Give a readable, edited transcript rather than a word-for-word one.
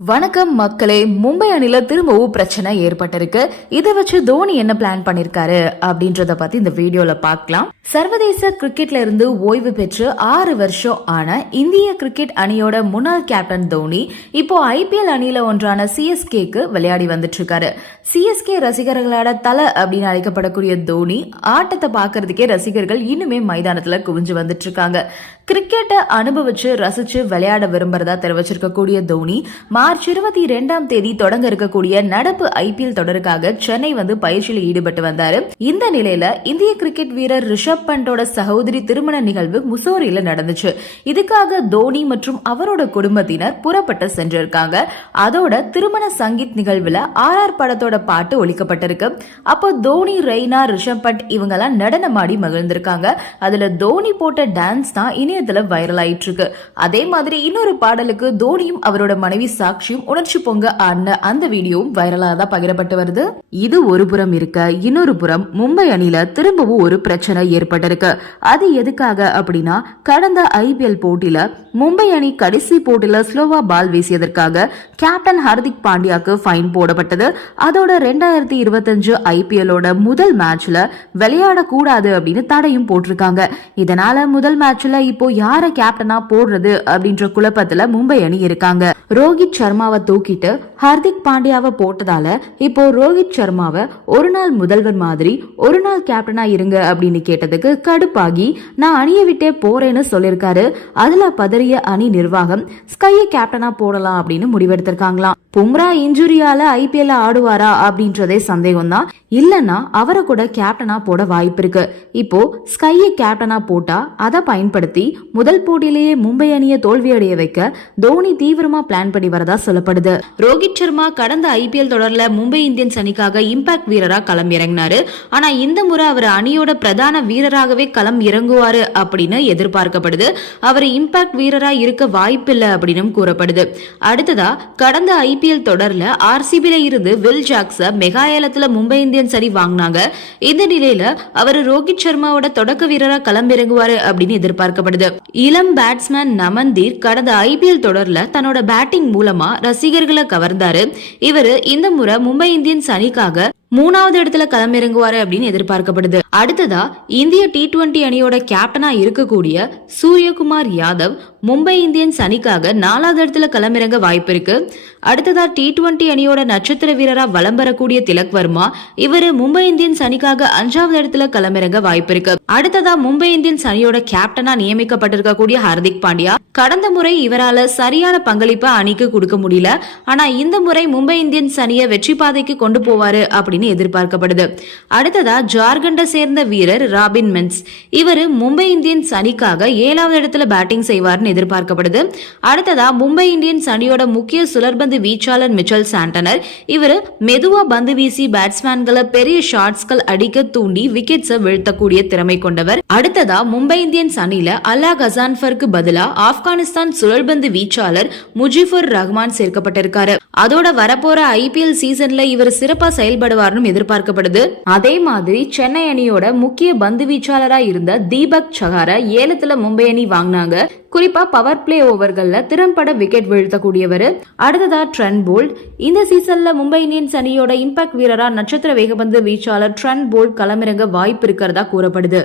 வணக்கம் மக்களே. மும்பை அணில திரும்பவும் பிரச்சனை ஏற்பட்டிருக்கு. இதை வச்சு தோனி என்ன பிளான் பண்ணிருக்காரு அப்படின்றத பத்தி இந்த வீடியோல பார்க்கலாம். சர்வதேச கிரிக்கெட்ல இருந்து ஓய்வு பெற்று 6 வருஷம் ஆன இந்திய கிரிக்கெட் அணியோட முன்னாள் கேப்டன் தோனி இப்போ IPL அணியில ஒன்றான CSKக்கு விளையாடி வந்துட்டு இருக்காரு. CSK ரசிகர்களோட தலை அப்படின்னு அழைக்கப்படக்கூடிய தோனி ஆட்டத்தை பாக்குறதுக்கே ரசிகர்கள் இன்னுமே மைதானத்துல குவிஞ்சு வந்துட்டு இருக்காங்க. கிரிக்கெட்டை அனுபவிச்சு ரசிச்சு விளையாட விரும்புறதா தெரிவிச்சிருக்கக்கூடிய தோனி மார்ச் 22ஆம் தேதி தொடங்க இருக்கக்கூடிய நடப்பு IPL தொடருக்காக சென்னை வந்து பயிற்சியில் ஈடுபட்டு வந்தாரு. இந்த நிலையில இந்திய கிரிக்கெட் வீரர் ரிஷப் பண்டோட சகோதரி திருமண நிகழ்வு முசோரியில நடந்துச்சு. இதுக்காக தோனி மற்றும் அவரோட குடும்பத்தினர் புறப்பட்டு சென்றிருக்காங்க. அதோட திருமண சங்கீத் நிகழ்வுல RR படத்தோட பாட்டு ஒலிக்கப்பட்டிருக்கு. அப்போ தோனி, ரெய்னா, ரிஷப் பண்ட் இவங்கெல்லாம் நடனமாடி மகிழ்ந்திருக்காங்க. அதுல தோனி போட்ட டான்ஸ் தான் இணையத்துல வைரல் ஆயிட்டு இருக்கு. அதே மாதிரி இன்னொரு பாடலுக்கு தோனியும் அவரோட மனைவி சாட்சியும் உணர்ச்சி பொங்க ஆடின அந்த வீடியோவும் வைரலாக தான் பகிரப்பட்டு வருது. இது ஒரு புறம் இருக்க, இன்னொரு புறம் மும்பை அணியில திரும்பவும் ஒரு பிரச்சனை ஏற்பட்டிருக்கு. அது எதுக்காக அப்படின்னா, கடந்த IPL போட்டியில மும்பை அணி கடைசி போட்டியில ஸ்லோவா பால் வீசியதற்காக கேப்டன் ஹர்திக் பாண்டியாக்கு ஃபைன் போடப்பட்டது. அதோட 2025 IPLோட முதல் மேட்ச்ல விளையாடக்கூடாது அப்படின்னு தடையும் போட்டிருக்காங்க. இதனால முதல் மேட்ச்ல இப்போ யார கேப்டனா போடுறது அப்படின்ற குழப்பத்துல மும்பை அணி இருக்காங்க. ரோஹித் சர்மாவை தூக்கிட்டு ஹர்திக் பாண்டியாவை போட்டதால இப்போ ரோஹித் சர்மாவை ஒரு நாள் முதல்வர் மாதிரி ஒரு நாள் கேப்டனா இருங்க அப்படின்னு கேட்டதுக்கு கடுப்பாகி நான் அணியை விட்டே போறேன்னு சொல்லிருக்காரு. அதுல பதறிய அணி நிர்வாகம் ஸ்கையை கேப்டனா போடலாம் அப்படின்னு முடிவெடுத்திருக்காங்களாம். பும்ரா இன்ஜுரியால IPL ஆடுவாரா அப்படின்றதே சந்தேகம் தான். இல்லன்னா அவரை கூட கேப்டனா போட வாய்ப்பு இருக்கு. இப்போ ஸ்கையை கேப்டனா போட்டா அதை பயன்படுத்தி முதல் போட்டியிலேயே மும்பை அணியை தோல்வியடைய வைக்க தோனி தீவிரமா பிளான் பண்ணி வரதா சொல்லப்படுது. ரோஹித் சர்மா கடந்த IPL தொடர்ல மும்பை இந்தியன்ஸ் அணிக்காக இம்பாக்ட் வீரரா களம் இறங்கினாரு. ஆனா இந்த முறை அவர் அணியோட பிரதான வீரராகவே களம் இறங்குவாரு அப்படின்னு எதிர்பார்க்கப்படுது. அவர் இம்பாக்ட் வீரரா இருக்க வாய்ப்பில்லை அப்படின்னு கூறப்படுது. அடுத்ததா கடந்த IPL தொடர்ல RCBல இருந்து வில் ஜாக்ஸ மெகா ஏலத்துல மும்பை இந்தியன்ஸ் அணி வாங்கினாங்க. இந்த நிலையில அவர் ரோஹித் சர்மாவோட தொடக்க வீரரா களம் இறங்குவாரு அப்படின்னு எதிர்பார்க்கப்படுது. இளம் பேட்ஸ்மேன் நமந்தீர் கடந்த IPL தொடர்ல தன்னோட பேட்டிங் மூலமா ரசிகர்களை கவர்ந்தாரு. இவரு இந்த முறை மும்பை இந்தியன்ஸ் அணிக்காக 3வது இடத்துல களமிறங்குவாரு அப்படின்னு எதிர்பார்க்கப்படுது. அடுத்ததா இந்திய T20 அணியோட கேப்டனா இருக்கக்கூடிய சூரியகுமார் யாதவ் மும்பை இந்தியன்ஸ் அணிக்காக 4வது இடத்துல களமிறங்க வாய்ப்பு இருக்கு. அடுத்ததா T20 அணியோட நட்சத்திர வீரரா வலம் வரக்கூடிய திலக் வர்மா, இவரு மும்பை இந்தியன்ஸ் அணிக்காக 5வது இடத்துல களமிறங்க வாய்ப்பு இருக்கு. அடுத்ததா மும்பை இந்தியன்ஸ் அணியோட கேப்டனா நியமிக்கப்பட்டிருக்கக்கூடிய ஹர்திக் பாண்டியா, கடந்த முறை இவரால சரியான பங்களிப்பை அணிக்கு கொடுக்க முடியல. ஆனா இந்த முறை மும்பை இந்தியன்ஸ் அணியை வெற்றி பாதைக்கு கொண்டு போவாரு அப்படின்னு எதிர்பார்க்கப்படுது. அடுத்ததா ஜார்க்கண்டை சேர்ந்த வீரர் ராபின் மென்ஸ், இவரு மும்பை இந்தியன்ஸ் அணிக்காக 7வது இடத்துல பேட்டிங் செய்வார்னு எதிர்பார்க்கப்படுது. அடுத்ததா மும்பை இந்தியன்ஸ் அணியோட முக்கிய சுழற்பந்து வீச்சாளர் மிச்சல் சாண்டனர், இவரு மெதுவா பந்து வீசி பேட்ஸ்மேன்களை பெரிய ஷாட்ஸ்கள் அடிக்க தூண்டி விக்கெட்ஸை வீழ்த்தக்கூடிய திறமை கொண்டவர். அடுத்ததா மும்பை இந்தியன்ஸ் அணியில அல்லா கசான்ஃபருக்கு பதிலா ஆப்கானிஸ்தான் சுழற்பந்து வீச்சாளர் முஜிபுர் ரஹ்மான் சேர்க்கப்பட்டிருக்காரு. அதோட வரப்போற IPL சீசன்ல இவர் சிறப்பா செயல்படுவார் எதிர்பார்க்கப்படுது. அதே மாதிரி சென்னை அணியோட முக்கிய பந்து வீச்சாளரா இருந்த தீபக் சகார ஏலத்துல மும்பை அணி வாங்கினாங்க. குறிப்பா பவர் பிளே ஓவர்கள்ல திறம்பட விக்கெட் வீழ்த்தக்கூடியவர். அடுத்ததா ட்ரெண்ட் போல்ட், இந்த சீசன்ல மும்பை இந்தியன்ஸ் அணியோட இம்பாக்ட் வீரரா நட்சத்திர வேகபந்து வீச்சாளர் ட்ரெண்ட் போல்ட் களமிறங்க வாய்ப்பு இருக்கிறதா கூறப்படுது.